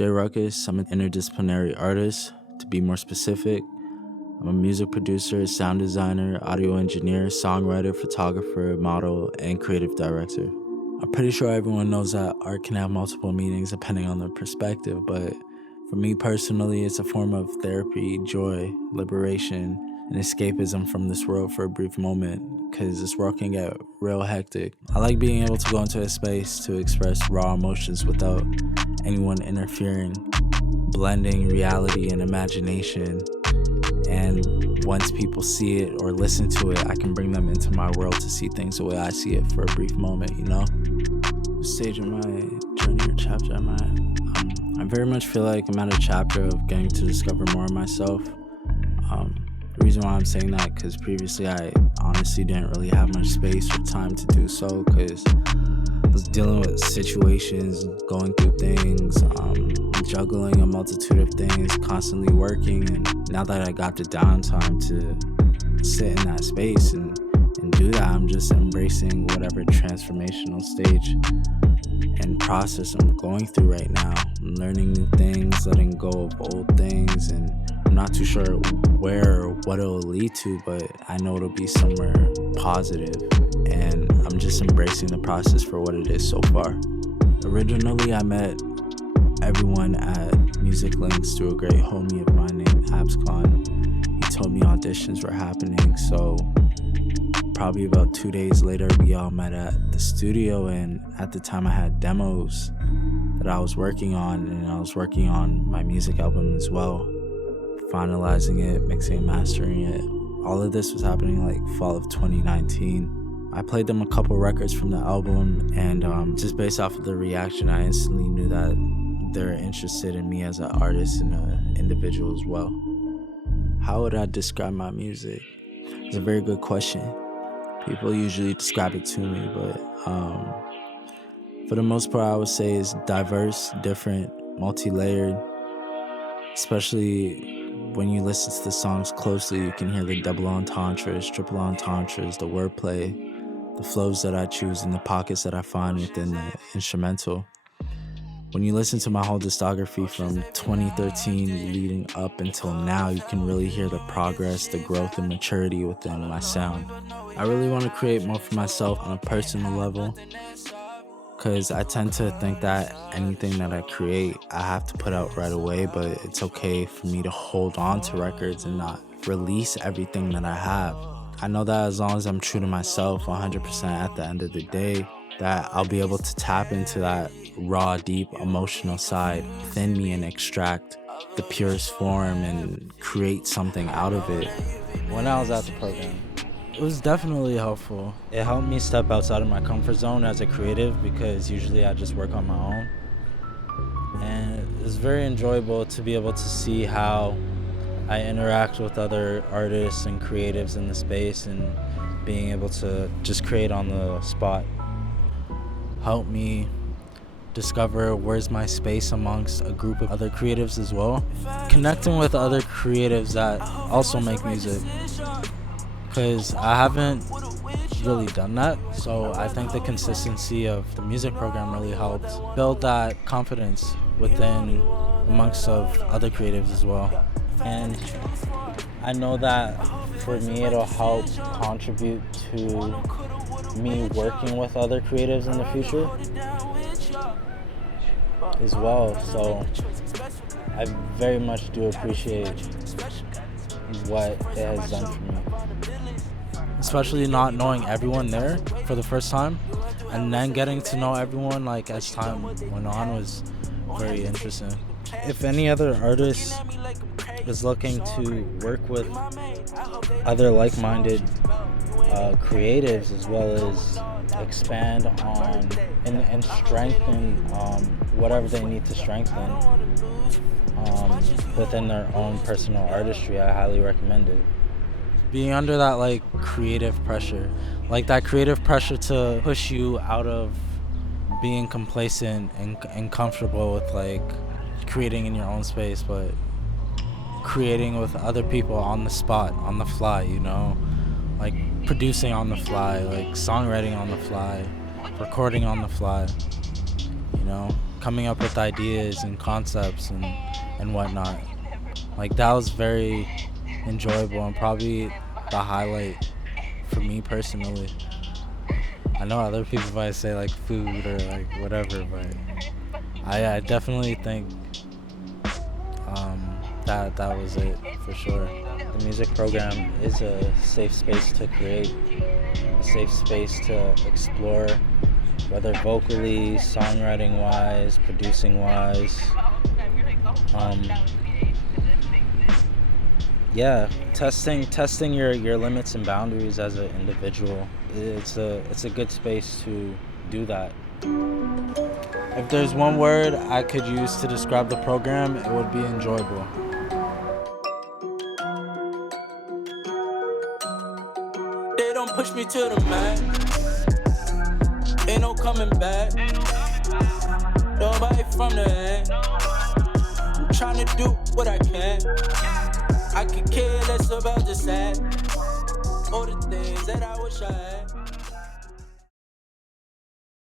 Ruckus. I'm an interdisciplinary artist. To be more specific, I'm a music producer, sound designer, audio engineer, songwriter, photographer, model, and creative director. I'm pretty sure everyone knows that art can have multiple meanings depending on their perspective, but for me personally, it's a form of therapy, joy, liberation, and escapism from this world for a brief moment, because this world can get real hectic. I like being able to go into a space to express raw emotions without anyone interfering, blending reality and imagination. And once people see it or listen to it, I can bring them into my world to see things the way I see it for a brief moment, you know? What stage of my journey or chapter am I at? I very much feel like I'm at a chapter of getting to discover more of myself. The reason why I'm saying that, because previously I honestly didn't really have much space or time to do so, because I was dealing with situations, going through things, juggling a multitude of things, constantly working. And now that I got the downtime to sit in that space and do that, I'm just embracing whatever transformational stage and process I'm going through right now. I'm learning new things, letting go of old things, and I'm not too sure where or what it'll lead to, but I know it'll be somewhere positive, and I'm just embracing the process for what it is so far. Originally, I met everyone at Music Links through a great homie of mine named Abscon. He told me auditions were happening, so probably about 2 days later, we all met at the studio, and at the time I had demos that I was working on, and I was working on my music album as well, finalizing it, mixing and mastering it. All of this was happening like fall of 2019. I played them a couple records from the album, and just based off of the reaction, I instantly knew that they're interested in me as an artist and an individual as well. How would I describe my music? It's a very good question. People usually describe it to me, but for the most part, I would say it's diverse, different, multi-layered. Especially when you listen to the songs closely, you can hear the double entendres, triple entendres, the wordplay, the flows that I choose, and the pockets that I find within the instrumental. When you listen to my whole discography from 2013 leading up until now, you can really hear the progress, the growth, and maturity within my sound. I really want to create more for myself on a personal level, because I tend to think that anything that I create, I have to put out right away, but it's okay for me to hold on to records and not release everything that I have. I know that as long as I'm true to myself 100% at the end of the day, that I'll be able to tap into that raw, deep, emotional side within me and extract the purest form and create something out of it. When I was at the program, it was definitely helpful. It helped me step outside of my comfort zone as a creative, because usually I just work on my own. And it was very enjoyable to be able to see how I interact with other artists and creatives in the space, and being able to just create on the spot helped me discover where's my space amongst a group of other creatives as well. Connecting with other creatives that also make music, because I haven't really done that. So I think the consistency of the music program really helped build that confidence within amongst of other creatives as well. And I know that for me it'll help contribute to me working with other creatives in the future as well. So I very much do appreciate what it has done for me. Especially not knowing everyone there for the first time, and then getting to know everyone like as time went on was very interesting. If any other artist is looking to work with other like-minded creatives, as well as expand on and strengthen whatever they need to strengthen within their own personal artistry, I highly recommend it. Being under that like creative pressure, like that creative pressure to push you out of being complacent and comfortable with like creating in your own space, but creating with other people on the spot, on the fly, you know, like producing on the fly, like songwriting on the fly, recording on the fly, you know. coming up with ideas and concepts and whatnot. Like, that was very enjoyable and probably the highlight for me personally. I know other people might say like food or like whatever, but I definitely think that was it for sure. The music program is a safe space to create, a safe space to explore, whether vocally, songwriting wise, producing wise. Yeah, testing your limits and boundaries as an individual. It's a good space to do that. If there's one word I could use to describe the program, it would be enjoyable. They don't push me to the mat. Ain't no coming back. Nobody from the end. I'm trying to do what I can. I could care less about the sad. All the things that I wish I had.